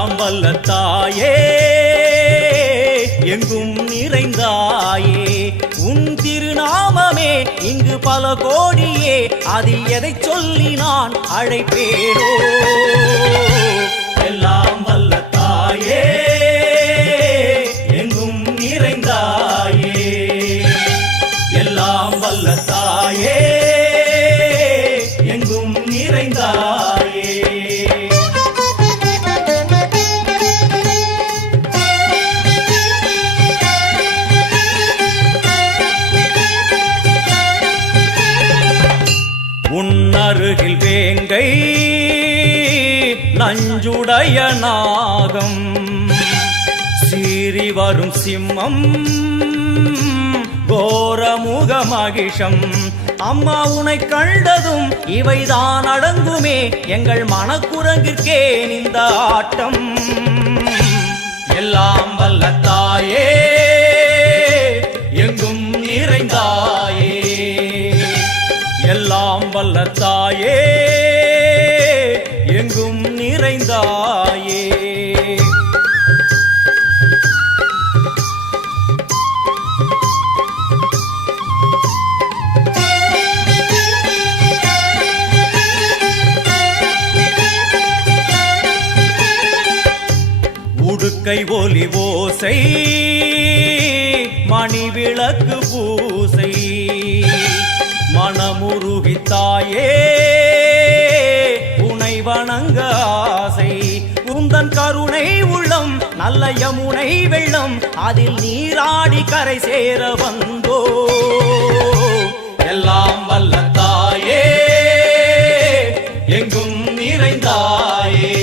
எல்லாம் வல்ல தாயே எங்கும் நிறைந்தாயே உன் திருநாமமே இங்கு பல கோடியே அதில் எதை சொல்லி நான் அழைப்பேனோ எல்லாம் வல்ல தாயே எங்கும் நிறைந்தாயே எல்லாம் வல்ல தாயே எங்கும் நிறைந்தாயே உன்னருகில் வேங்கை நஞ்சுடைய நாகம் சீறி வரும் சிம்மம் கோரமுக மகிஷம் அம்மா உனை கண்டதும் இவைதான் அடங்குமே எங்கள் மனக்குரங்கிற்கே இந்த ஆட்டம் எல்லாம் வல்ல தாயே எங்கும் நிறைந்தாயே எல்லாம் வல்ல தாயே எங்கும் நிறைந்தாயே உடுக்கை ஒலி ஓசை மணி விளக்கு பூசை மனமுருகி தாயே உனை வணங்க ஆசை உந்தன் கருணை உள்ளம் நல்ல யமுனை வெள்ளம் அதில் நீராடி கரை சேர வந்தோ எல்லாம் வல்ல தாயே எங்கும் நிறைந்தாயே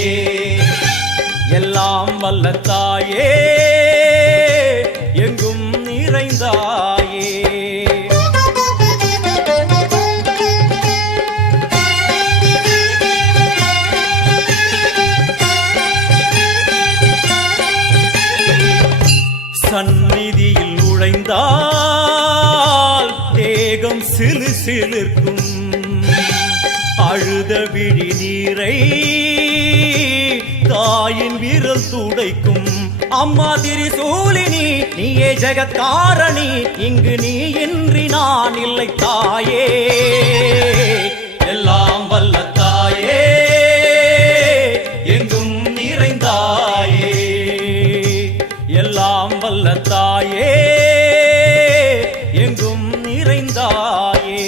எல்லாம் வல்ல தாயே எங்கும் நிறைந்தாயே சந்நிதியில் நுழைந்தால் தேகம் சிலு சிலிர்க்கும் அழுத விழி நீரை தாயின் விரல் துடைக்கும் அம்மா திரிசூலினி நீயே ஜெகத்காரணி இங்கு நீ இன்றி நான் இல்லை தாயே எல்லாம் வல்ல தாயே எங்கும் நிறைந்தாயே எல்லாம் வல்ல தாயே எங்கும் நிறைந்தாயே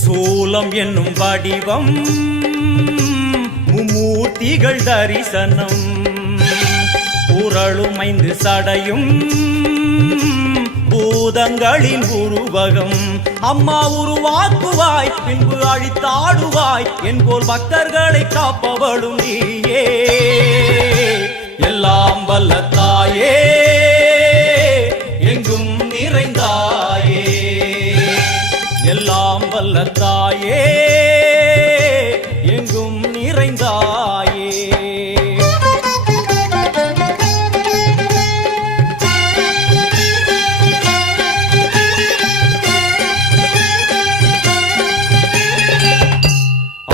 சூலம் என்னும் வடிவம் மும்மூர்த்திகள் தரிசனம் உரளும் 5 சடையும் பூதங்களின் உருவகம் அம்மா உருவாக்குவாய் பின்பு அழித்தாடுவாய் என்போல் பக்தர்களை காப்பவளும் நீயே எல்லாம் வல்ல தாயே எங்கும் நிறைந்தாயே எல்லாம் வல்ல தாயே எங்கும் நிறைந்தாயே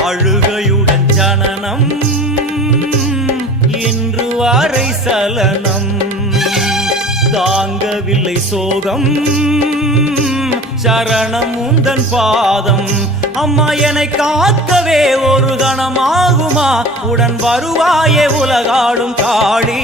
அழுகையுடன் ஜனனம் இன்று வரை சலனம் தாங்கவில்லை சோகம் சரணம் உந்தன் பாதம் அம்மா என்னை காக்கவே ஒரு கணமாகுமா உடன் வருவாயே உலகாடும் காளி